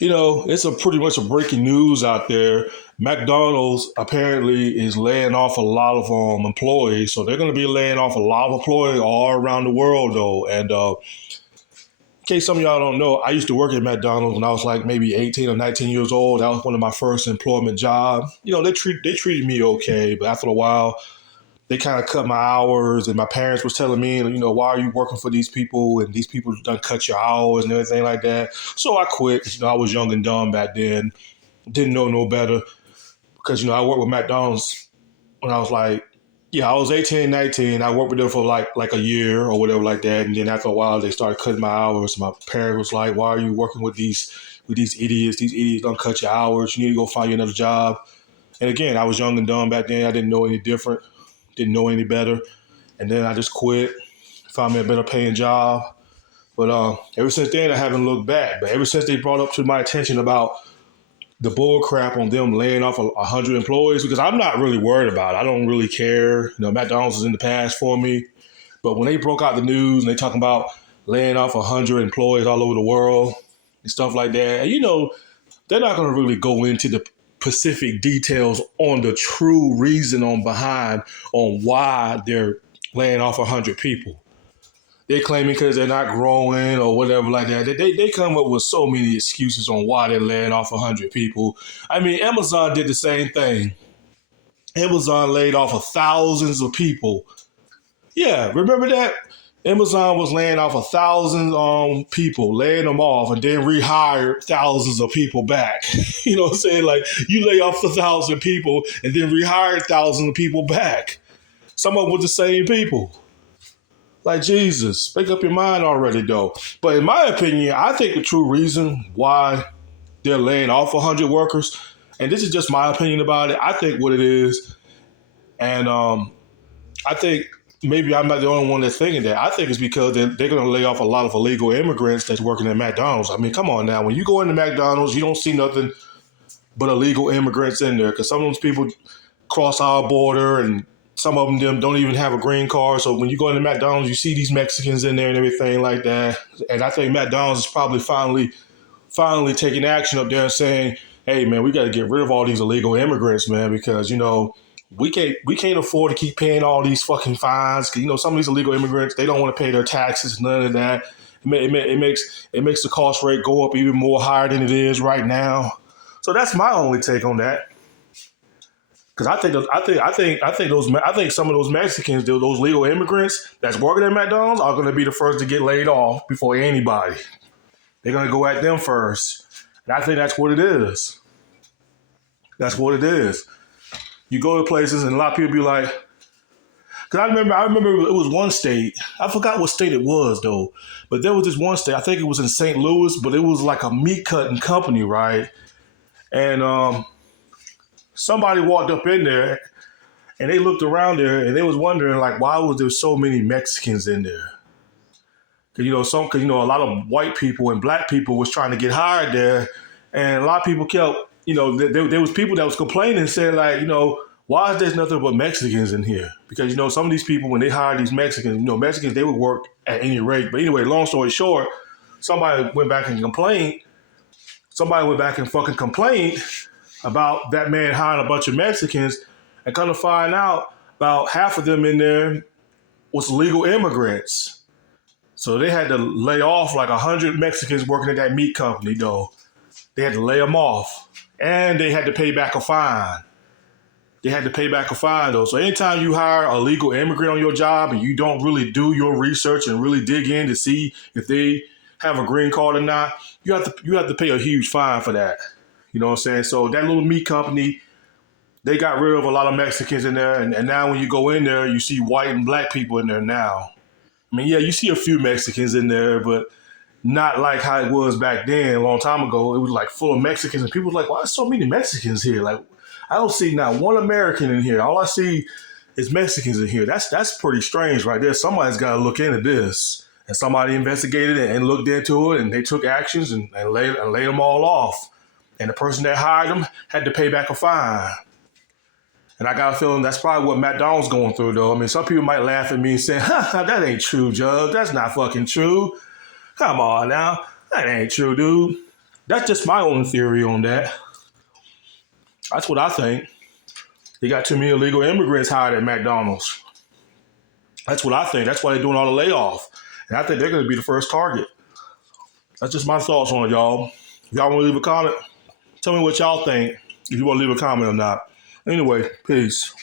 It's a pretty much a breaking news out there. McDonald's apparently is laying off a lot of employees, so they're going to be laying off a lot of employees all around the world, though. And in case some of y'all don't know, I used to work at McDonald's when I was like maybe 18 or 19 years old. That was one of my first employment jobs. They treated me okay, but after a while, they kind of cut my hours, and my parents was telling me, why are you working for these people? And these people done cut your hours and everything like that. So I quit. I was young and dumb back then, didn't know no better because I worked with McDonald's when I was like, yeah, I was 18, 19. I worked with them for like a year or whatever like that, and then after a while they started cutting my hours. My parents was like, why are you working with these idiots? These idiots don't cut your hours. You need to go find you another job. And again, I was young and dumb back then. I didn't know any different, didn't know any better. And then I just quit, found me a better paying job. But ever since then, I haven't looked back. But ever since they brought up to my attention about the bull crap on them laying off 100 employees, because I'm not really worried about it. I don't really care. McDonald's is in the past for me. But when they broke out the news and they talking about laying off 100 employees all over the world and stuff like that, and they're not going to really go into the specific details on the true reason on why they're laying off 100 people. They're claiming because they're not growing or whatever like that. They come up with so many excuses on why they're laying off 100 people. I mean, Amazon did the same thing. Amazon laid off thousands of people. Yeah, remember that? Amazon was laying off 1,000 people, laying them off, and then rehired thousands of people back. You know what I'm saying? Like, you lay off 1,000 people and then rehire thousands of people back. Some of them were the same people. Like, Jesus, make up your mind already, though. But in my opinion, I think the true reason why they're laying off 100 workers, and this is just my opinion about it, I think what it is, and I think maybe I'm not the only one that's thinking that. I think it's because they're going to lay off a lot of illegal immigrants that's working at McDonald's. I mean, come on now. When you go into McDonald's, you don't see nothing but illegal immigrants in there because some of those people cross our border and some of them don't even have a green card. So when you go into McDonald's, you see these Mexicans in there and everything like that. And I think McDonald's is probably finally taking action up there and saying, hey, man, we got to get rid of all these illegal immigrants, man, because, we can't afford to keep paying all these fucking fines. Cause, some of these illegal immigrants, they don't want to pay their taxes, none of that. It makes the cost rate go up even more higher than it is right now. So that's my only take on that. Because I think some of those Mexicans, those legal immigrants that's working at McDonald's, are going to be the first to get laid off before anybody. They're going to go at them first, and I think that's what it is. That's what it is. You go to places, and a lot of people be like, because I remember it was one state. I forgot what state it was though, but there was this one state. I think it was in St. Louis, but it was like a meat cutting company, right? And somebody walked up in there and they looked around there and they was wondering like why was there so many Mexicans in there? Cause a lot of white people and black people was trying to get hired there, and a lot of people kept there was people that was complaining saying like why is there nothing but Mexicans in here? Because some of these people when they hire these Mexicans, Mexicans they would work at any rate. But anyway, long story short, somebody went back and complained. Somebody went back and fucking complained about that man hiring a bunch of Mexicans, and come to find out about half of them in there was legal immigrants. So they had to lay off like 100 Mexicans working at that meat company, though. They had to lay them off. And they had to pay back a fine. Though. So anytime you hire a legal immigrant on your job and you don't really do your research and really dig in to see if they have a green card or not, you have to pay a huge fine for that. You know what I'm saying? So that little meat company, they got rid of a lot of Mexicans in there. And now when you go in there, you see white and black people in there now. I mean, yeah, you see a few Mexicans in there, but not like how it was back then, a long time ago. It was like full of Mexicans, and people were like, why are so many Mexicans here? Like, I don't see not one American in here. All I see is Mexicans in here. That's pretty strange right there. Somebody's got to look into this. And somebody investigated it and looked into it, and they took actions and laid them all off. And the person that hired them had to pay back a fine. And I got a feeling that's probably what McDonald's going through, though. I mean, some people might laugh at me and say, that ain't true, Jug. That's not fucking true. Come on now. That ain't true, dude. That's just my own theory on that. That's what I think. They got too many illegal immigrants hired at McDonald's. That's what I think. That's why they're doing all the layoff. And I think they're going to be the first target. That's just my thoughts on it, y'all. If y'all want to leave a comment, tell me what y'all think. If you want to leave a comment or not. Anyway, peace.